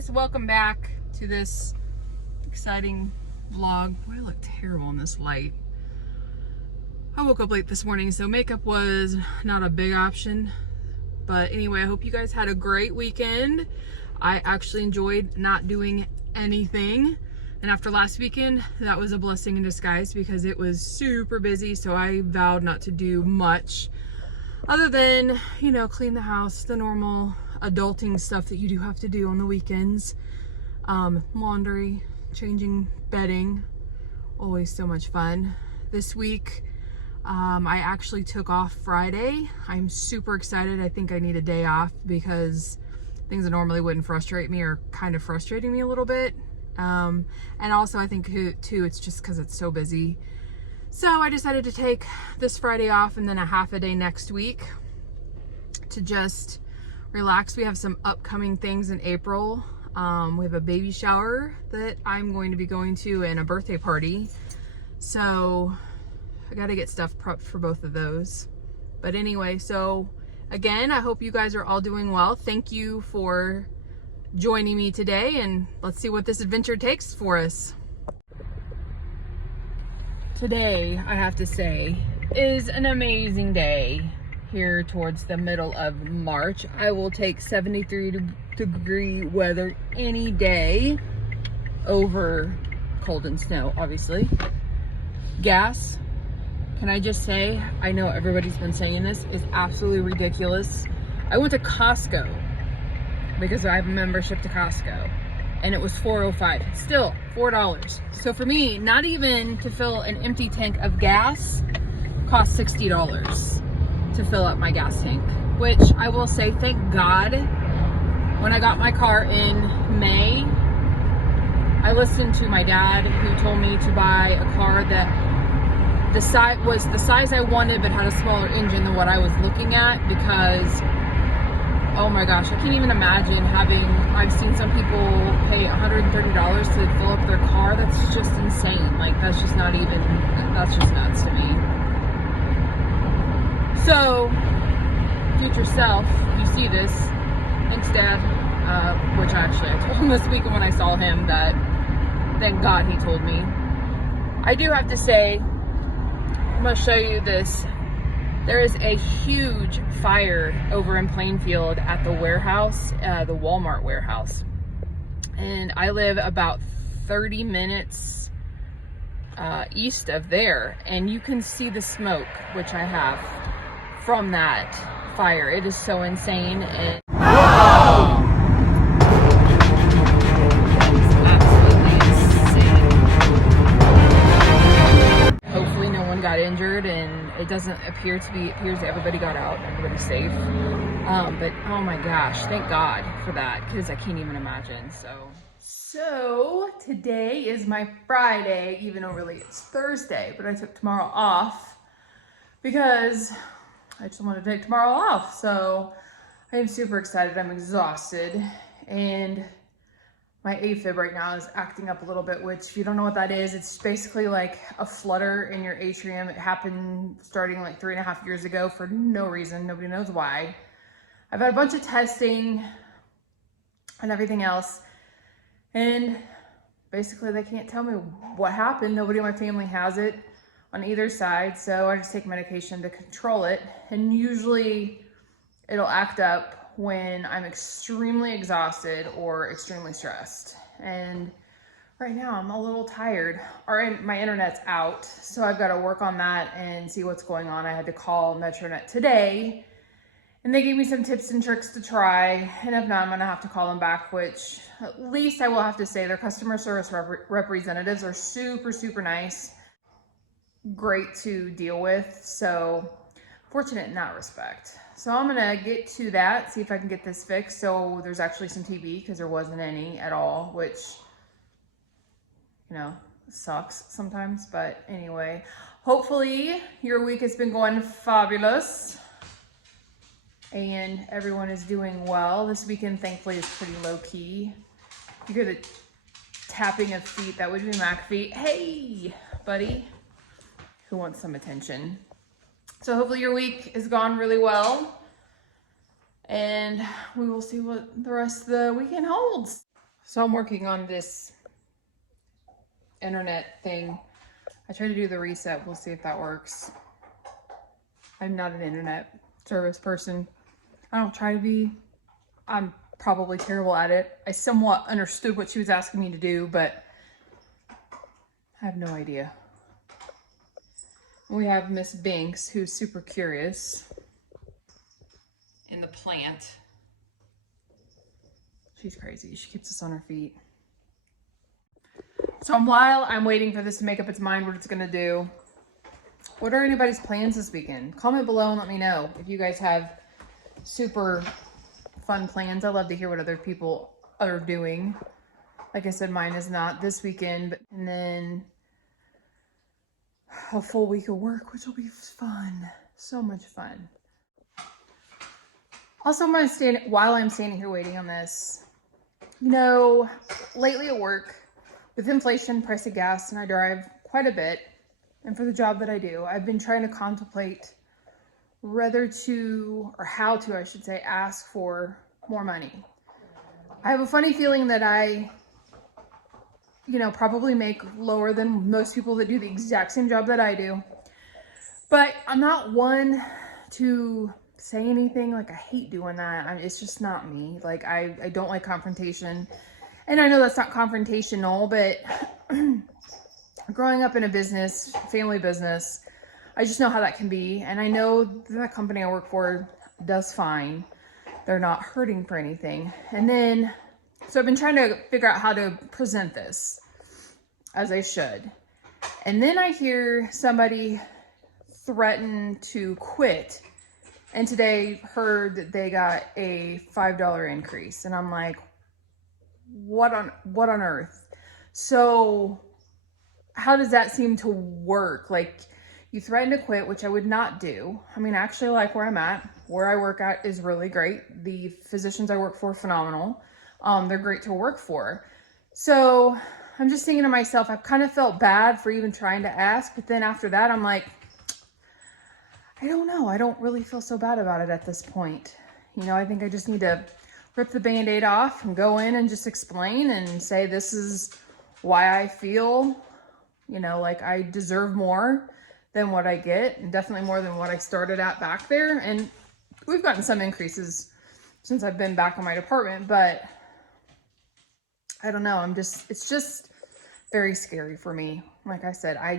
guys, welcome back to this exciting vlog. Boy, I look terrible in this light. I woke up late this morning, so makeup was not a big option. But anyway, I hope you guys had a great weekend. I actually enjoyed not doing anything. And after last weekend, that was a blessing in disguise because it was super busy, so I vowed not to do much other than, you know, clean the house, the normal adulting stuff that you do have to do on the weekends. Laundry, changing bedding, always so much fun. This week, I actually took off Friday. I'm super excited. I think I need a day off because things that normally wouldn't frustrate me are kind of frustrating me a little bit. And also I think too, it's just because it's so busy. So I decided to take this Friday off and then a half a day next week to just relax. We have some upcoming things in April. We have a baby shower that I'm going to be going to and a birthday party. So I got to get stuff prepped for both of those. But anyway, so again, I hope you guys are all doing well. Thank you for joining me today, and let's see what this adventure takes for us. Today, I have to say, is an amazing day here towards the middle of March. I will take 73-degree weather any day over cold and snow, obviously. Gas, can I just say, I know everybody's been saying this, is absolutely ridiculous. I went to Costco because I have a membership to Costco and it was $4.05, still $4. So for me, not even to fill an empty tank of gas cost $60 to fill up my gas tank, which I will say, thank God, when I got my car in May, I listened to my dad who told me to buy a car that the size was the size I wanted but had a smaller engine than what I was looking at, because oh my gosh, I can't even imagine I've seen some people pay $130 to fill up their car. That's just insane. Like, that's just nuts to me. So, future self, if you see this, thanks Dad, which actually I told him this weekend when I saw him that thank God he told me. I do have to say, I'm going to show you this. There is a huge fire over in Plainfield at the warehouse, the Walmart warehouse. And I live about 30 minutes east of there. And you can see the smoke, which I have, from that fire. It is so insane. And whoa! Hopefully no one got injured, and it doesn't appear to be. It appears that everybody got out, everybody's safe. But oh my gosh, thank God for that, because I can't even imagine. So today is my Friday, even though really it's Thursday, but I took tomorrow off because I just wanted to take tomorrow off. So I am super excited. I'm exhausted, and my AFib right now is acting up a little bit, which if you don't know what that is, it's basically like a flutter in your atrium. It happened starting like 3.5 years ago for no reason. Nobody knows why. I've had a bunch of testing and everything else, and basically they can't tell me what happened. Nobody in my family has it on either side, so I just take medication to control it, and usually it'll act up when I'm extremely exhausted or extremely stressed. And right now I'm a little tired. My internet's out, so I've got to work on that and see what's going on. I had to call Metronet today, and they gave me some tips and tricks to try, and if not, I'm gonna have to call them back, which at least I will have to say their customer service representatives are super, super nice, great to deal with, so fortunate in that respect. So I'm gonna get to that, see if I can get this fixed. So there's actually some TV because there wasn't any at all, which, you know, sucks sometimes. But anyway, hopefully your week has been going fabulous and everyone is doing well. This weekend, thankfully, is pretty low key. You hear the tapping of feet. That would be McAfee. Hey, buddy, who wants some attention? So hopefully your week has gone really well, and we will see what the rest of the weekend holds. So I'm working on this internet thing. I tried to do the reset. We'll see if that works. I'm not an internet service person. I don't try to be. I'm probably terrible at it. I somewhat understood what she was asking me to do, but I have no idea. We have Miss Binks, who's super curious in the plant. She's crazy. She keeps us on her feet. So while I'm waiting for this to make up its mind what it's gonna do, what are anybody's plans this weekend? Comment below and let me know if you guys have super fun plans. I love to hear what other people are doing. Like I said, mine is not this weekend, and then a full week of work, which will be fun. So much fun. Also, while I'm standing here waiting on this, you know, lately at work, with inflation, price of gas, and I drive quite a bit, and for the job that I do, I've been trying to contemplate whether to, or how to, I should say, ask for more money. I have a funny feeling that I, probably make lower than most people that do the exact same job that I do. But I'm not one to say anything. Like, I hate doing that. It's just not me. Like, I don't like confrontation. And I know that's not confrontational, but growing up in a business, family business, I just know how that can be. And I know the company I work for does fine. They're not hurting for anything. And then, so I've been trying to figure out how to present this as I should. And then I hear somebody threaten to quit. And today heard that they got a $5 increase. And I'm like, what on earth? So how does that seem to work? Like, you threaten to quit, which I would not do. I mean, I actually like where I'm at. Where I work at is really great. The physicians I work for, phenomenal. They're great to work for. So I'm just thinking to myself, I've kind of felt bad for even trying to ask. But then after that, I'm like, I don't know. I don't really feel so bad about it at this point. I think I just need to rip the Band-Aid off and go in and just explain and say, this is why I feel, like I deserve more than what I get, and definitely more than what I started at back there. And we've gotten some increases since I've been back in my department, but I don't know. It's just very scary for me. Like I said, I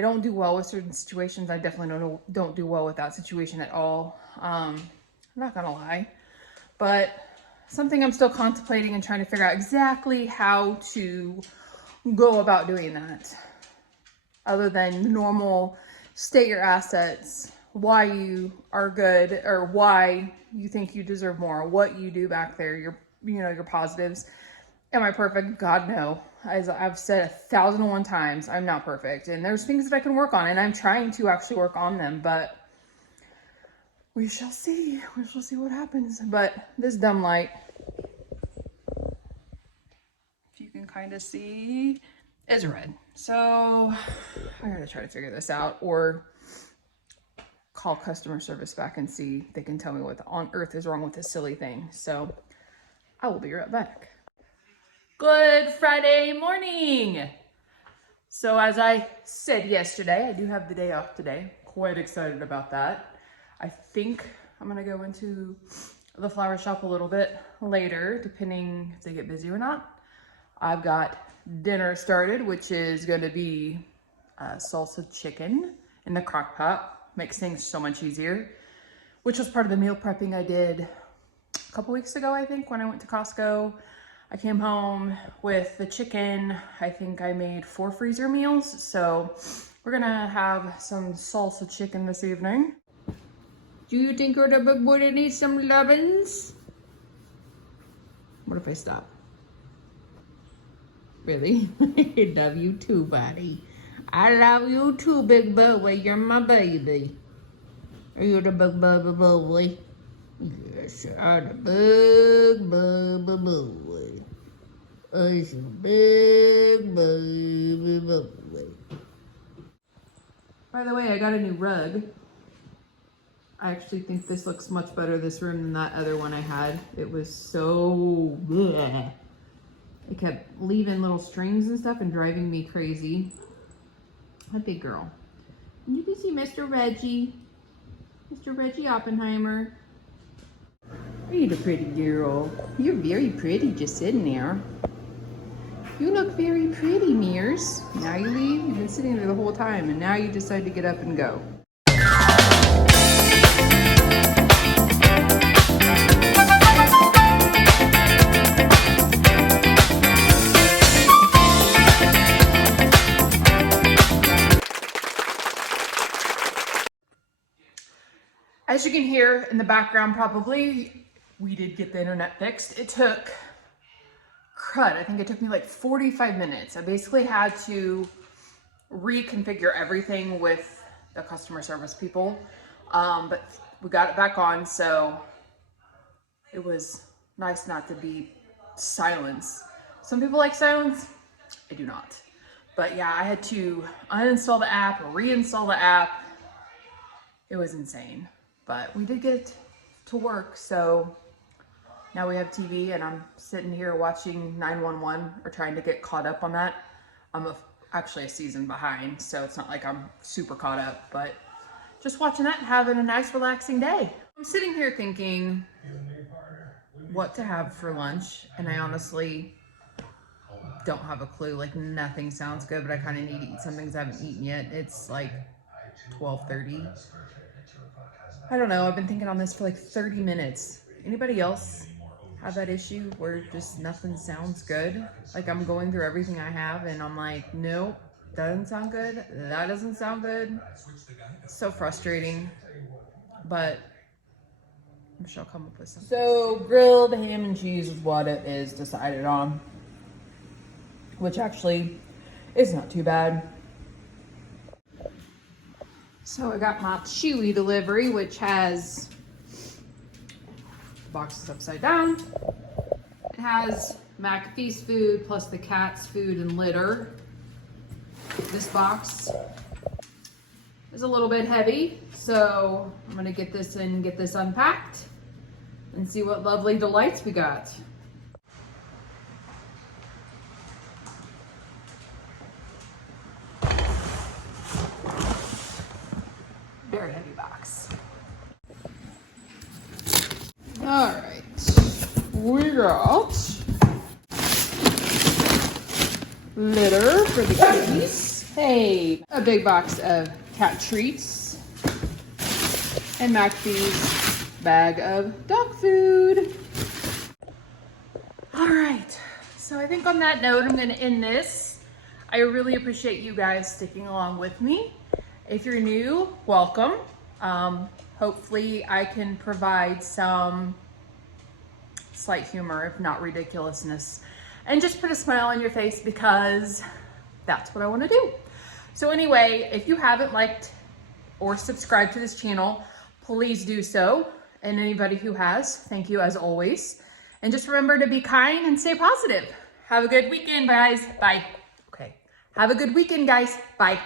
don't do well with certain situations. I definitely don't do well with that situation at all. I'm not gonna lie, but something I'm still contemplating and trying to figure out exactly how to go about doing that. Other than the normal, state your assets, why you are good, or why you think you deserve more, what you do back there, your positives. Am I perfect? God, no. As I've said 1,001 times, I'm not perfect. And there's things that I can work on, and I'm trying to actually work on them, but we shall see. We shall see what happens. But this dumb light, if you can kind of see, is red. So I gotta try to figure this out, or call customer service back and see if they can tell me what on earth is wrong with this silly thing. So I will be right back. Good Friday morning. So as I said yesterday, I do have the day off today. Quite excited about that. I think I'm gonna go into the flower shop a little bit later, depending if they get busy or not. I've got dinner started, which is going to be salsa chicken in the crock pot. Makes things so much easier, which was part of the meal prepping I did a couple weeks ago, I think, when I went to Costco. I came home with the chicken. I think I made 4 freezer meals. So we're going to have some salsa chicken this evening. Do you think you're the big boy that needs some lovin's? What if I stop? Really? I love you too, buddy. I love you too, big boy. You're my baby. Are you the big baby boy? Yes, you're the big baby boy. I'm a big baby boy. By the way, I got a new rug. I actually think this looks much better, this room, than that other one I had. It was so bleh. It kept leaving little strings and stuff and driving me crazy. A big girl. And you can see Mr. Reggie. Mr. Reggie Oppenheimer. You're the pretty girl. You're very pretty just sitting there. You look very pretty, Mears. Now you leave? You've been sitting there the whole time and now you decide to get up and go. As you can hear in the background probably, we did get the internet fixed. It took, I think it took me like 45 minutes. I basically had to reconfigure everything with the customer service people, but we got it back on, so it was nice not to be silence. Some people like silence, I do not. But yeah, I had to uninstall the app, reinstall the app. It was insane. But we did get to work, so now we have TV and I'm sitting here watching 911 or trying to get caught up on that. I'm actually a season behind, so it's not like I'm super caught up, but just watching that and having a nice relaxing day. I'm sitting here thinking what to have for lunch, and I honestly don't have a clue. Like, nothing sounds good, but I kind of need to eat something because I haven't eaten yet. It's like 12:30. I don't know, I've been thinking on this for like 30 minutes. Anybody else have that issue where just nothing sounds good? Like, I'm going through everything I have and I'm like, nope, doesn't sound good. That doesn't sound good. It's so frustrating, but I'm sure I'll come up with something. So grilled ham and cheese is what it is decided on, which actually is not too bad. So I got my Chewy delivery, which has the boxes upside down. It has McAfee's food plus the cat's food and litter. This box is a little bit heavy, so I'm gonna get this in, get this unpacked, and see what lovely delights we got. Very heavy box. All right, we got litter for the kitties. Hey, a big box of cat treats and McAfee's bag of dog food. All right, so I think on that note, I'm gonna end this. I really appreciate you guys sticking along with me. If you're new, welcome. Hopefully I can provide some slight humor, if not ridiculousness, and just put a smile on your face because that's what I want to do. So anyway, if you haven't liked or subscribed to this channel, please do so. And anybody who has, thank you as always. And just remember to be kind and stay positive. Have a good weekend, guys. Bye. Okay. Have a good weekend, guys. Bye.